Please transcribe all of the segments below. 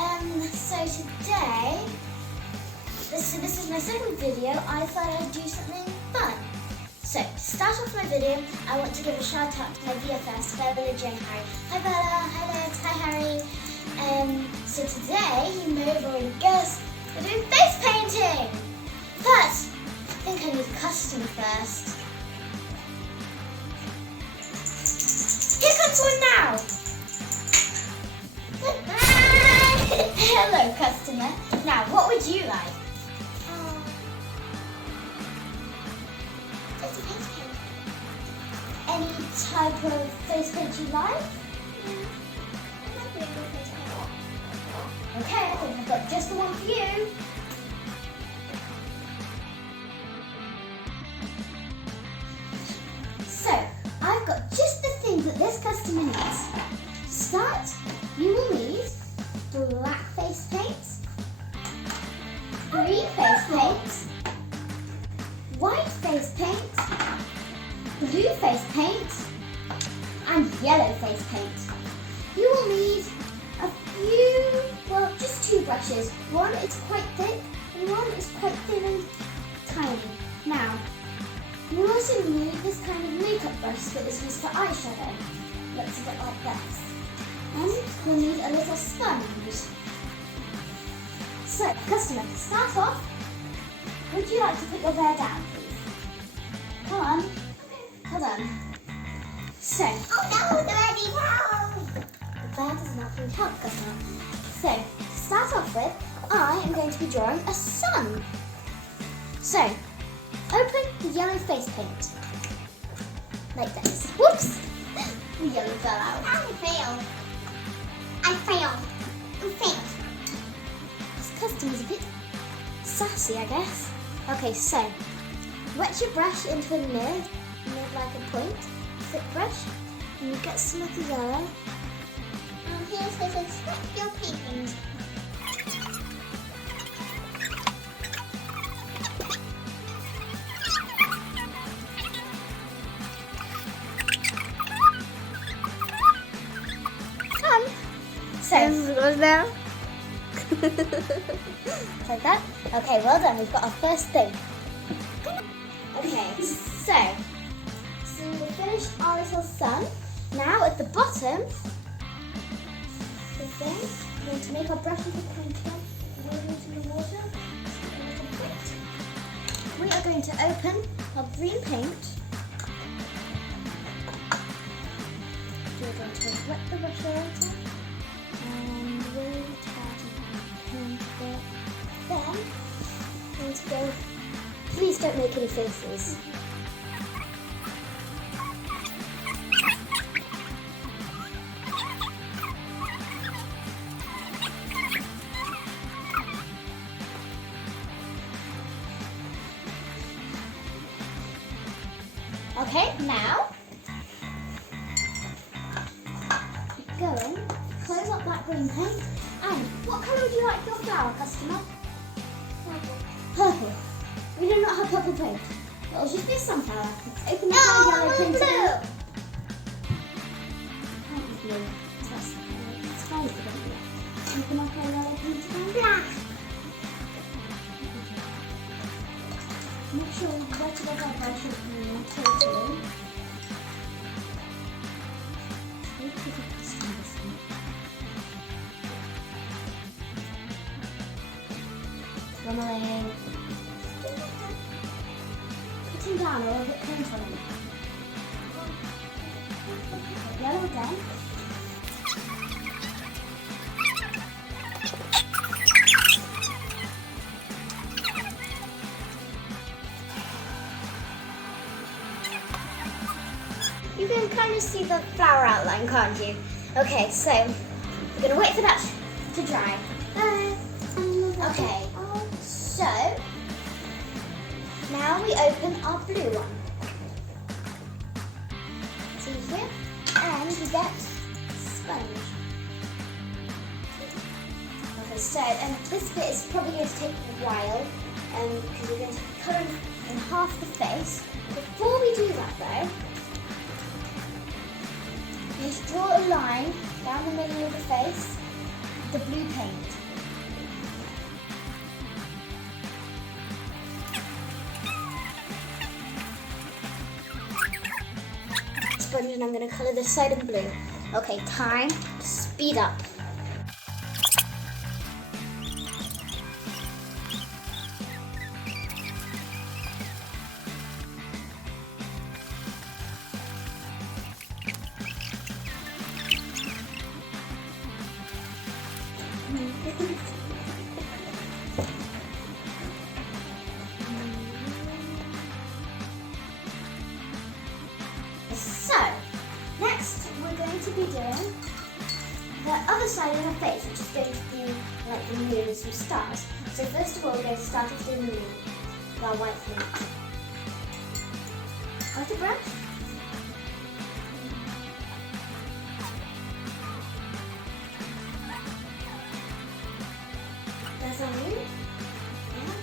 So today, this is my second video. I thought I'd do something fun. So, to start off my video, I want to give a shout out to my VFS, Bella, Jane, Harry. Hi Bella, hi Lex, hi Harry. So today, you may have already guessed, we're doing face painting. But, I think I need a customer first. Here comes one now. Hello, customer. Now, what would you like? Just a face paint. Any type of face paint you like? Okay, I think I've got just the one for you. So, I've got just the things that this customer needs. To start, you will need black face paint, green face paint, white face paint, blue face paint, and yellow face paint. You will need a few, well, just two brushes. One is quite thick and one is quite thin and tiny. Now, you also need this kind of makeup brush that is used for eyeshadow. Looks a bit like this. And you'll need a little sponge. So, customer, to start off, would you like to put your bear down, please? Come on. Hold on. So, oh no, the bear needs help. The bear does not need help, customer. So, to start off with, I am going to be drawing a sun. So, open the yellow face paint. Like this. Whoops! The yellow fell out. I failed. This customer's a bit sassy, I guess. Okay, so wet your brush into a nib, like a point, thick brush, and you get some of the yellow. Here's this inspect your paintings. So, goes down. Like that. Okay, well done. We've got our first thing. Okay, so we've finished our little sun. Now at the bottom, we're going to make our brush into the water. We are going to open our green paint. We're going to wet the brush a little. And really try to paint it. Then, I'm going to go, please don't make any faces. Okay, now, keep going. Close up that green paint. And what colour would you like your flower, customer? Purple. We do not have purple paint. It'll just be a sunflower. Let's open the yellow paint again. Can't be blue. That's fine if you don't do it. Open up our yellow paint again. Black. Make sure we wet it up our brush totally. Rumbling. Put him down or a bit paint on him. Yellow again. You can kind of see the flower outline, can't you? Okay, so we're going to wait for that to dry. Okay, so now we open our blue one. See here? And we get sponge. Okay, so this bit is probably going to take a while because we're going to be colouring in half the face. Before we do that though, you just draw a line down the middle of the face the blue paint. Sponge, and I'm going to colour this side in blue. Okay, time to speed up. So, next we're going to be doing the other side of her face, which is going to be like the moon and some stars. So first of all, we're going to start off doing the moon with our white paint. Got a brush? There's our moon. Yeah.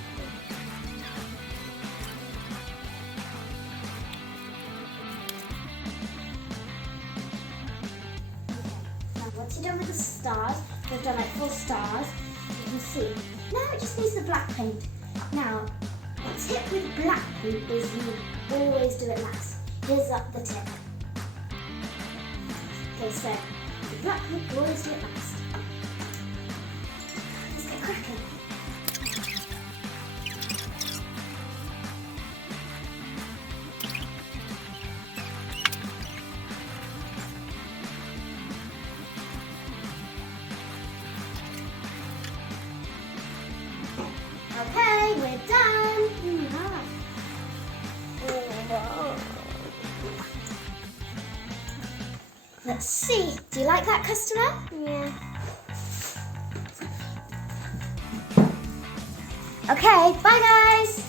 Once you're done with the stars, we've done like 4 stars, you can see. Now it just needs the black paint. Now, the tip with black paint is you always do it last. Here's up the tip. Okay, so the black paint, you always do it last. Let's get cracking. Okay, we're done. Let's see. Do you like that, customer? Yeah. Okay, bye guys.